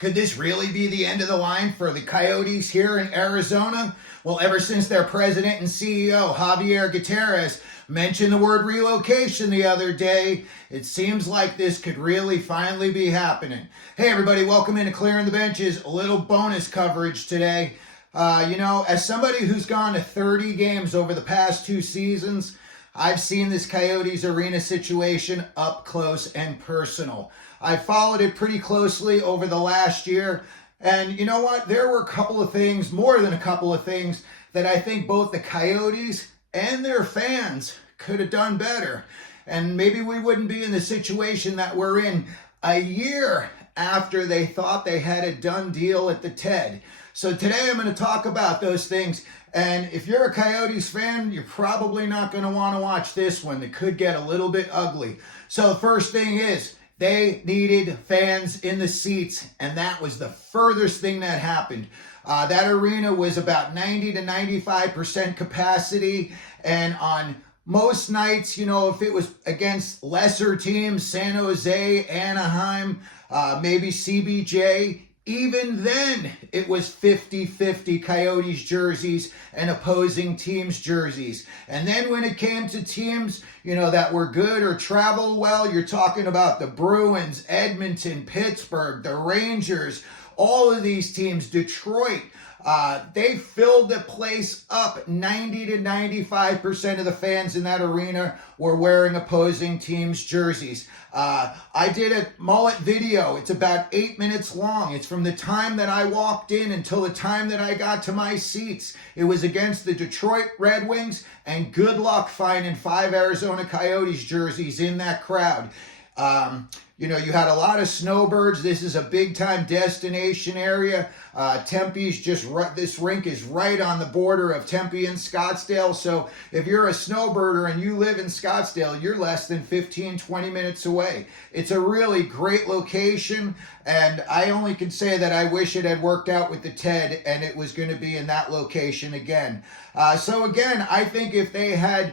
Could this really be the end of the line for the Coyotes here in Arizona? Well, ever since their president and CEO, Javier Gutierrez, mentioned the word relocation the other day, it seems like this could really finally be happening. Hey, everybody, welcome into Clearing the Benches. A little bonus coverage today. As somebody who's gone to 30 games over the past 2 seasons, I've seen this Coyotes arena situation up close and personal. I followed it pretty closely over the last year. And you know what? There were a couple of things, more than a couple of things, that I think both the Coyotes and their fans could have done better. And maybe we wouldn't be in the situation that we're in a year after they thought they had a done deal at the TED. So today I'm going to talk about those things. And if you're a Coyotes fan, you're probably not going to want to watch this one. It could get a little bit ugly. So the first thing is, they needed fans in the seats, and that was the furthest thing that happened. That arena was about 90 to 95% capacity, and on most nights, if it was against lesser teams, San Jose, Anaheim, maybe CBJ, even then, it was 50-50 Coyotes jerseys and opposing teams' jerseys. And then when it came to teams, that were good or traveled well, you're talking about the Bruins, Edmonton, Pittsburgh, the Rangers, all of these teams, Detroit. They filled the place up. 90 to 95% of the fans in that arena were wearing opposing teams' jerseys. I did a mullet video. It's about 8 minutes long. It's from the time that I walked in until the time that I got to my seats. It was against the Detroit Red Wings, and good luck finding 5 Arizona Coyotes jerseys in that crowd. You had a lot of snowbirds. This is a big-time destination area. Tempe's this rink is right on the border of Tempe and Scottsdale. So if you're a snowbirder and you live in Scottsdale, you're less than 15, 20 minutes away. It's a really great location, and I only can say that I wish it had worked out with the TED and it was going to be in that location again. So again, I think if they had,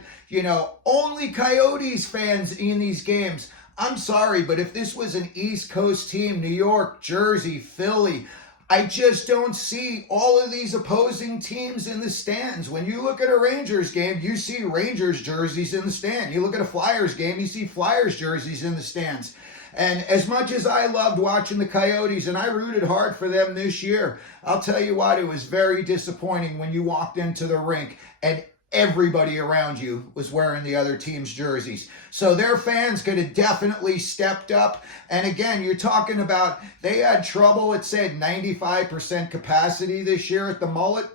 only Coyotes fans in these games, I'm sorry, but if this was an East Coast team, New York, Jersey, Philly, I just don't see all of these opposing teams in the stands. When you look at a Rangers game, you see Rangers jerseys in the stand. You look at a Flyers game, you see Flyers jerseys in the stands. And as much as I loved watching the Coyotes, and I rooted hard for them this year, I'll tell you what, it was very disappointing when you walked into the rink and everybody around you was wearing the other team's jerseys. So their fans could have definitely stepped up. And again, you're talking about they had trouble at, say, 95% capacity this year at the Mullet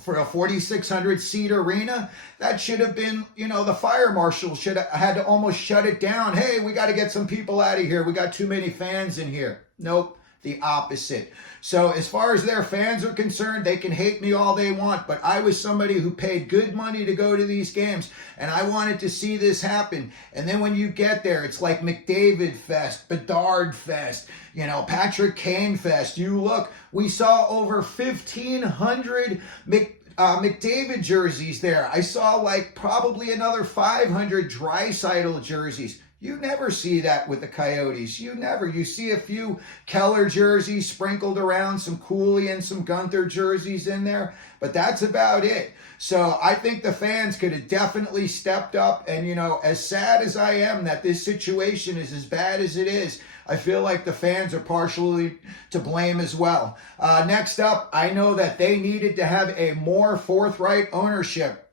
for a 4,600 seat arena. That should have been, the fire marshal should have had to almost shut it down. Hey, we got to get some people out of here. We got too many fans in here. Nope. The opposite. So as far as their fans are concerned, they can hate me all they want, but I was somebody who paid good money to go to these games, and I wanted to see this happen. And then when you get there, it's like McDavid Fest, Bedard Fest, Patrick Kane Fest. You look, we saw over 1,500 McDavid jerseys there. I saw probably another 500 Draisaitl jerseys. You never see that with the Coyotes. You see a few Keller jerseys sprinkled around, some Cooley and some Gunther jerseys in there, but that's about it. So I think the fans could have definitely stepped up, and as sad as I am that this situation is as bad as it is, I feel like the fans are partially to blame as well. Next up, I know that they needed to have a more forthright ownership.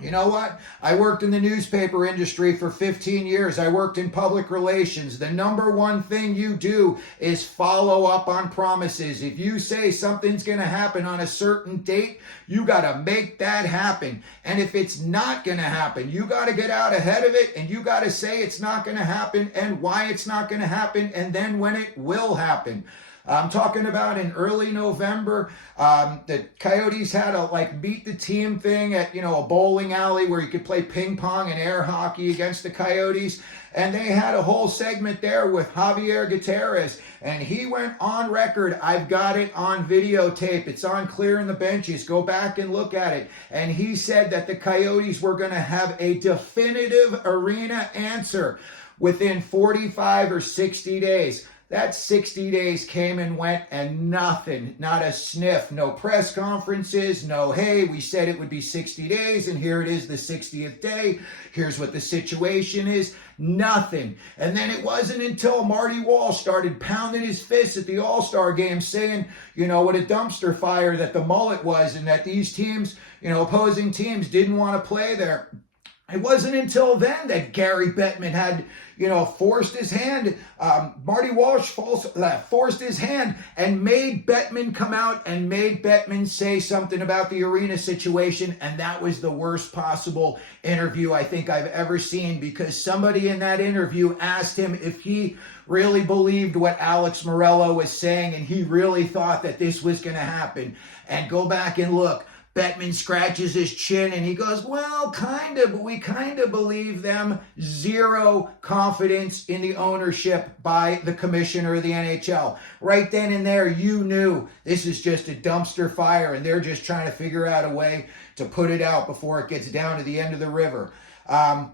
You know what? I worked in the newspaper industry for 15 years. I worked in public relations. The number one thing you do is follow up on promises. If you say something's going to happen on a certain date, you got to make that happen. And if it's not going to happen, you got to get out ahead of it, and you got to say it's not going to happen and why it's not going to happen, and then when it will happen. I'm talking about in early November, the Coyotes had a beat the team thing at, a bowling alley where you could play ping pong and air hockey against the Coyotes. And they had a whole segment there with Javier Gutierrez, and he went on record. I've got it on videotape. It's on Clearing the Benches. Go back and look at it. And he said that the Coyotes were going to have a definitive arena answer within 45 or 60 days. That 60 days came and went and nothing, not a sniff, no press conferences, no, hey, we said it would be 60 days and here it is the 60th day. Here's what the situation is. Nothing. And then it wasn't until Marty Walsh started pounding his fist at the All-Star game saying, what a dumpster fire that the mullet was and that these teams, opposing teams didn't want to play there. It wasn't until then that Gary Bettman had, forced his hand. Marty Walsh forced his hand and made Bettman come out and made Bettman say something about the arena situation. And that was the worst possible interview I think I've ever seen, because somebody in that interview asked him if he really believed what Alex Muruelo was saying and he really thought that this was going to happen. And go back and look. Bettman scratches his chin and he goes, well, kind of, but we kind of believe them. Zero confidence in the ownership by the commissioner of the NHL. Right then and there, you knew this is just a dumpster fire and they're just trying to figure out a way to put it out before it gets down to the end of the river. The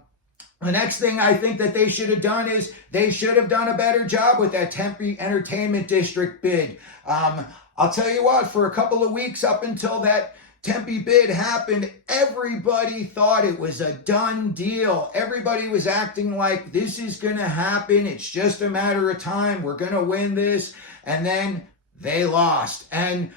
next thing I think that they should have done is they should have done a better job with that Tempe Entertainment District bid. I'll tell you what, for a couple of weeks up until that Tempe bid happened, everybody thought it was a done deal. Everybody was acting like this is going to happen. It's just a matter of time. We're going to win this. And then they lost. And,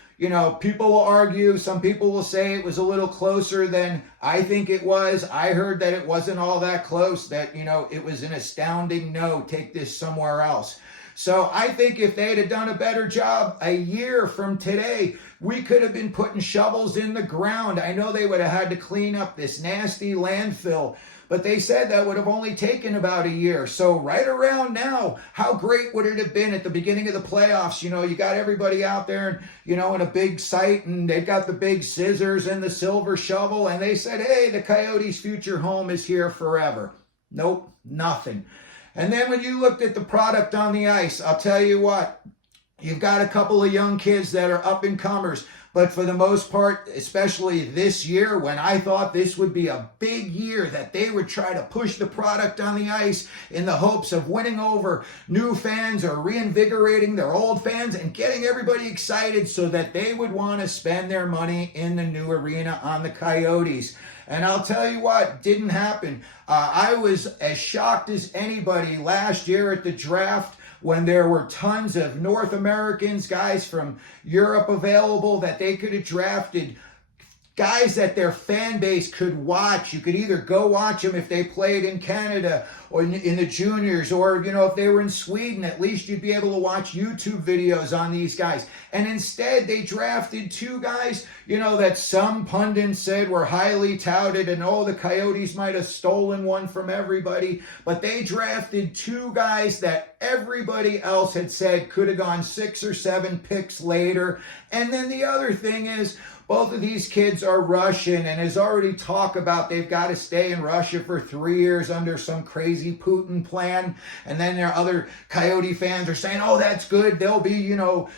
people will argue. Some people will say it was a little closer than I think it was. I heard that it wasn't all that close, that, it was an astounding no, take this somewhere else. So I think if they'd have done a better job a year from today, we could have been putting shovels in the ground. I know they would have had to clean up this nasty landfill, but they said that would have only taken about a year. So right around now, how great would it have been at the beginning of the playoffs? You got everybody out there, in a big site, and they've got the big scissors and the silver shovel, and they said, hey, the Coyotes' future home is here forever. Nope, nothing. And then when you looked at the product on the ice, I'll tell you what, you've got a couple of young kids that are up and comers, but for the most part, especially this year, when I thought this would be a big year, that they would try to push the product on the ice in the hopes of winning over new fans or reinvigorating their old fans and getting everybody excited so that they would want to spend their money in the new arena on the Coyotes. And I'll tell you what, didn't happen. I was as shocked as anybody last year at the draft when there were tons of North Americans, guys from Europe available, that they could have drafted guys that their fan base could watch. You could either go watch them if they played in Canada or in the juniors, or, if they were in Sweden, at least you'd be able to watch YouTube videos on these guys. And instead, they drafted two guys, that some pundits said were highly touted, and the Coyotes might have stolen one from everybody. But they drafted two guys that everybody else had said could have gone 6 or 7 picks later. And then the other thing is, both of these kids are Russian, and there's already talk about they've got to stay in Russia for 3 years under some crazy Putin plan. And then there are other Coyote fans are saying, that's good. They'll be,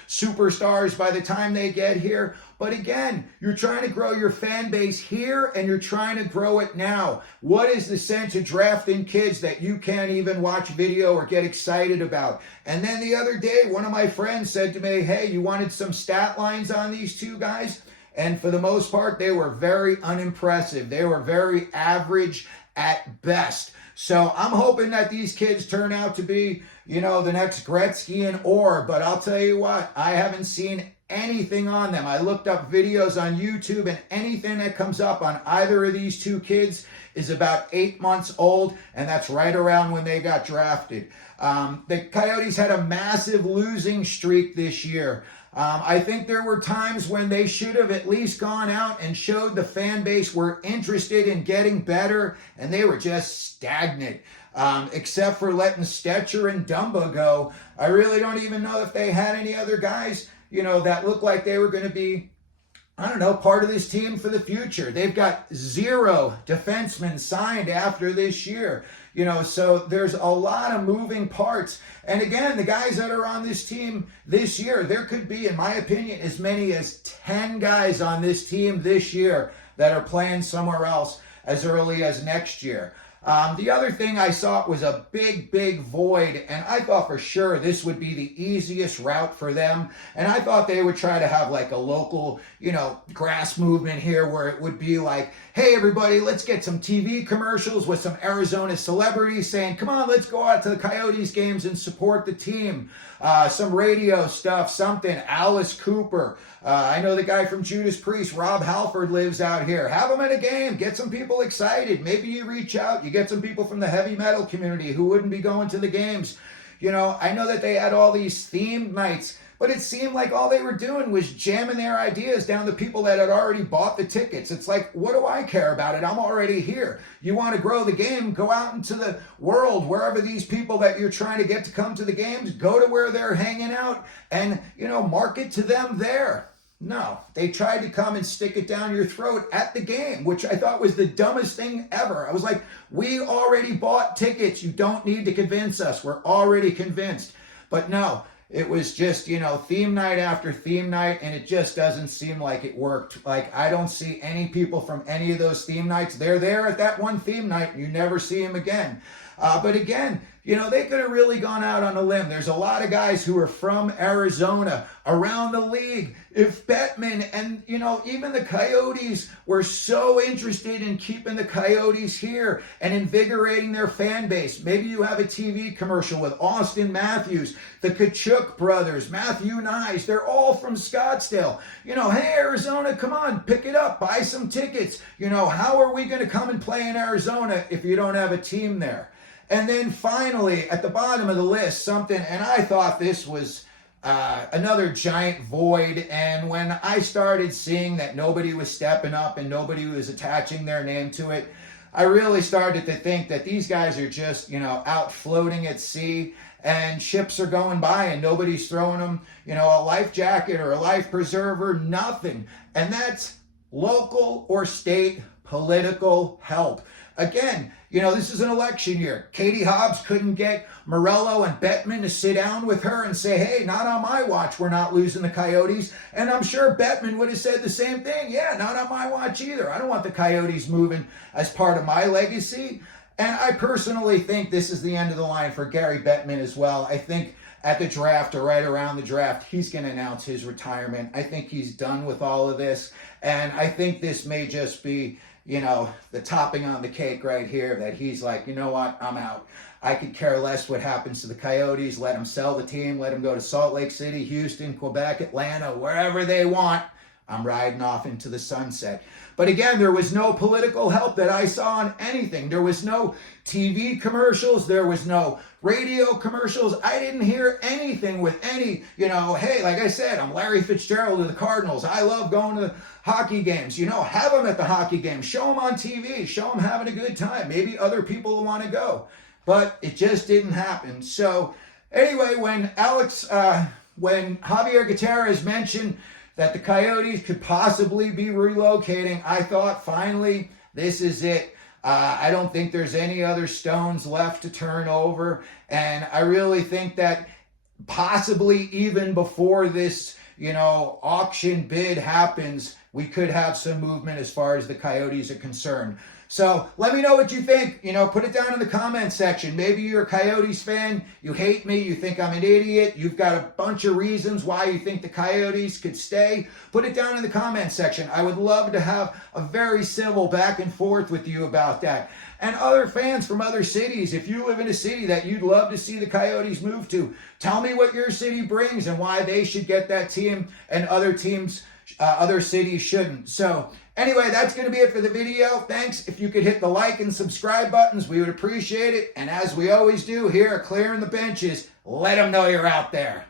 superstars by the time they get here. But again, you're trying to grow your fan base here and you're trying to grow it now. What is the sense of drafting kids that you can't even watch video or get excited about? And then the other day, one of my friends said to me, hey, you wanted some stat lines on these two guys? And for the most part, they were very unimpressive. They were very average at best. So I'm hoping that these kids turn out to be, the next Gretzky and Orr. But I'll tell you what, I haven't seen anything on them. I looked up videos on YouTube, and anything that comes up on either of these two kids is about 8 months old, and that's right around when they got drafted. The Coyotes had a massive losing streak this year. I think there were times when they should have at least gone out and showed the fan base were interested in getting better, and they were just stagnant. Except for letting Stetcher and Dumba go, I really don't even know if they had any other guys, that looked like they were going to be, part of this team for the future. They've got 0 defensemen signed after this year. So there's a lot of moving parts. And again, the guys that are on this team this year, there could be, in my opinion, as many as 10 guys on this team this year that are playing somewhere else as early as next year. The other thing I saw was a big void, and I thought for sure this would be the easiest route for them. And I thought they would try to have like a local, grass movement here where it would be like, hey, everybody, let's get some TV commercials with some Arizona celebrities saying, come on, let's go out to the Coyotes games and support the team. Some radio stuff, something. Alice Cooper. I know the guy from Judas Priest, Rob Halford, lives out here. Have him at a game. Get some people excited. Maybe you reach out. You get some people from the heavy metal community who wouldn't be going to the games. I know that they had all these themed nights, but it seemed like all they were doing was jamming their ideas down to people that had already bought the tickets. It's like, what do I care about it? I'm already here. You want to grow the game, go out into the world, wherever these people that you're trying to get to come to the games, go to where they're hanging out and, market to them there. No, they tried to come and stick it down your throat at the game, which I thought was the dumbest thing ever. I was like, we already bought tickets. You don't need to convince us. We're already convinced. But no, it was just, theme night after theme night, and it just doesn't seem like it worked. Like, I don't see any people from any of those theme nights. They're there at that one theme night, and you never see them again. But again, they could have really gone out on a limb. There's a lot of guys who are from Arizona, around the league. If Bettman and, even the Coyotes were so interested in keeping the Coyotes here and invigorating their fan base, maybe you have a TV commercial with Austin Matthews, the Kachuk brothers, Matthew Nyes, they're all from Scottsdale. Hey, Arizona, come on, pick it up, buy some tickets. How are we going to come and play in Arizona if you don't have a team there? And then finally, at the bottom of the list, something, and I thought this was another giant void. And when I started seeing that nobody was stepping up and nobody was attaching their name to it, I really started to think that these guys are just, out floating at sea, and ships are going by and nobody's throwing them, a life jacket or a life preserver, nothing. And that's local or state political help. Again, this is an election year. Katie Hobbs couldn't get Muruelo and Bettman to sit down with her and say, hey, not on my watch, we're not losing the Coyotes. And I'm sure Bettman would have said the same thing. Yeah, not on my watch either. I don't want the Coyotes moving as part of my legacy. And I personally think this is the end of the line for Gary Bettman as well. I think at the draft or right around the draft, he's going to announce his retirement. I think he's done with all of this. And I think this may just be, the topping on the cake right here, that he's like, you know what, I'm out. I could care less what happens to the Coyotes. Let them sell the team. Let them go to Salt Lake City, Houston, Quebec, Atlanta, wherever they want. I'm riding off into the sunset. But again, there was no political help that I saw on anything. There was no TV commercials. There was no radio commercials. I didn't hear anything with any, hey, like I said, I'm Larry Fitzgerald of the Cardinals. I love going to hockey games. Have them at the hockey games. Show them on TV. Show them having a good time. Maybe other people will want to go. But it just didn't happen. So anyway, when Javier Gutierrez mentioned that the Coyotes could possibly be relocating, I thought, finally, this is it. I don't think there's any other stones left to turn over. And I really think that possibly even before this, auction bid happens, we could have some movement as far as the Coyotes are concerned. So let me know what you think. Put it down in the comment section. Maybe you're a Coyotes fan. You hate me. You think I'm an idiot. You've got a bunch of reasons why you think the Coyotes could stay. Put it down in the comment section. I would love to have a very civil back and forth with you about that. And other fans from other cities, if you live in a city that you'd love to see the Coyotes move to, tell me what your city brings and why they should get that team and other teams, other cities shouldn't. So anyway, that's going to be it for the video. Thanks. If you could hit the like and subscribe buttons, we would appreciate it. And as we always do here at Clearing the Benches, let them know you're out there.